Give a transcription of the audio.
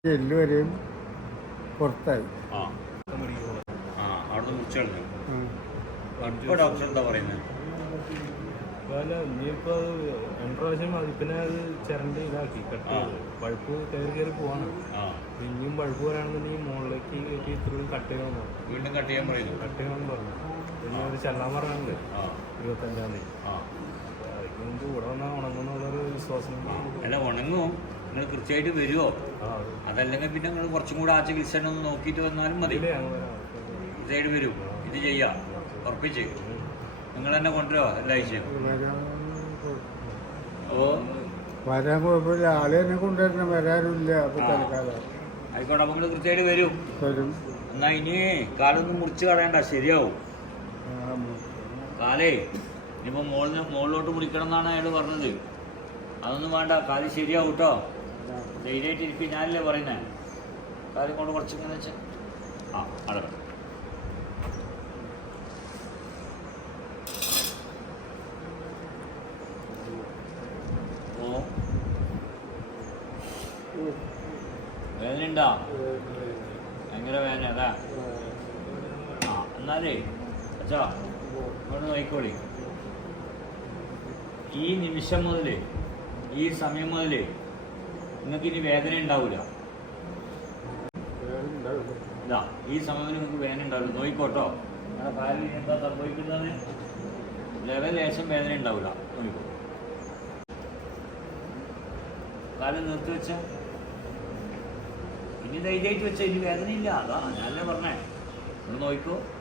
എല്ലാവരെയും പുറത്തായി. അവിടെ മുറിച്ചു കളഞ്ഞു. ഇപ്പോൾ ഡോക്ടർ എന്താ പറയുന്നത്? ഇനിയിപ്പോൾ രണ്ട് പ്രാവശ്യം പിന്നെ അത് ചിരണ്ടി ഇതാക്കി കട്ട് ചെയ്ത് പഴുപ്പ് കയറി പോവാണ്. ഇനിയും പഴുപ്പ് വരാണെന്നുണ്ടെങ്കിൽ മുകളിലേക്ക് കയറ്റി ഇത്രയും കട്ട് ചെയ്യണമെന്ന് പറഞ്ഞു. വീണ്ടും കട്ട് ചെയ്യാൻ പറയുന്നു. കട്ട് ചെയ്യണമെന്ന് പറഞ്ഞു. പിന്നെ ഒരു ചെല്ലാൻ പറയാനുണ്ട് 25-ാം തീയതി. അതിന് മുമ്പ് ഇവിടെ വന്നാൽ ഉണങ്ങുന്നുള്ളൊരു വിശ്വാസം. അല്ല, ഉണങ്ങും. നിങ്ങൾ കൃത്യമായിട്ട് വരുമോ? അതല്ലെങ്കിൽ പിന്നെ നിങ്ങൾ കുറച്ചും കൂടെ ആ ചികിത്സ ഒന്ന് നോക്കിയിട്ട് വന്നാലും മതി. കൃത്യമായിട്ട് വരും. ഇത് ചെയ്യാം, ഉറപ്പിച്ച് നിങ്ങൾ തന്നെ കൊണ്ടുവരുമോ എല്ലാ ആഴ്ചയും? വരാൻ കുഴപ്പമില്ല, ആളെ തന്നെ കൊണ്ടുവരണം. വരാനില്ല ആയിക്കോട്ടെ. അപ്പോൾ നിങ്ങൾ കൃത്യമായിട്ട് വരും. എന്നാൽ ഇനി കാലൊന്നും മുറിച്ച് കളയണ്ട, ശരിയാവും. കാലേ ഇനിയിപ്പോൾ മുകളിലോട്ട് മുറിക്കണം എന്നാണ് അയാൾ പറഞ്ഞത്. അതൊന്നും വേണ്ട, കാല് ശരിയാവും കേട്ടോ. ധൈര്യമായിട്ട് ഇരിക്കും. ഞാനല്ലേ പറയുന്നത്. കാര്യം കൊണ്ട് കുറച്ചിങ്ങനെ വെച്ചാൽ അടക്കണം. വേദനയുണ്ടോ? ഭയങ്കര വേദന അതാ. എന്നാലേ അച്ഛാ ഇങ്ങോട്ട് നോക്കിക്കോളി. ഈ നിമിഷം മുതൽ, ഈ സമയം മുതൽ നിങ്ങൾക്ക് ഇനി വേദന ഉണ്ടാവില്ല. ഇതാ ഈ സമയം നിങ്ങൾക്ക് വേദന ഉണ്ടാവില്ല. നോക്കിക്കോട്ടോ. നിങ്ങളുടെ കാലിൽ എന്താ സംഭവിക്കുന്നത്? ലേശം വേദന ഉണ്ടാവില്ല. നോക്കിക്കോ. കാലം നിർത്തി വെച്ച ഇനി ധൈര്യമായിട്ട് വെച്ചാൽ ഇനി വേദനയില്ല. അതാ ഞാനല്ലേ പറഞ്ഞേ. നിങ്ങൾ നോക്കിക്കോ.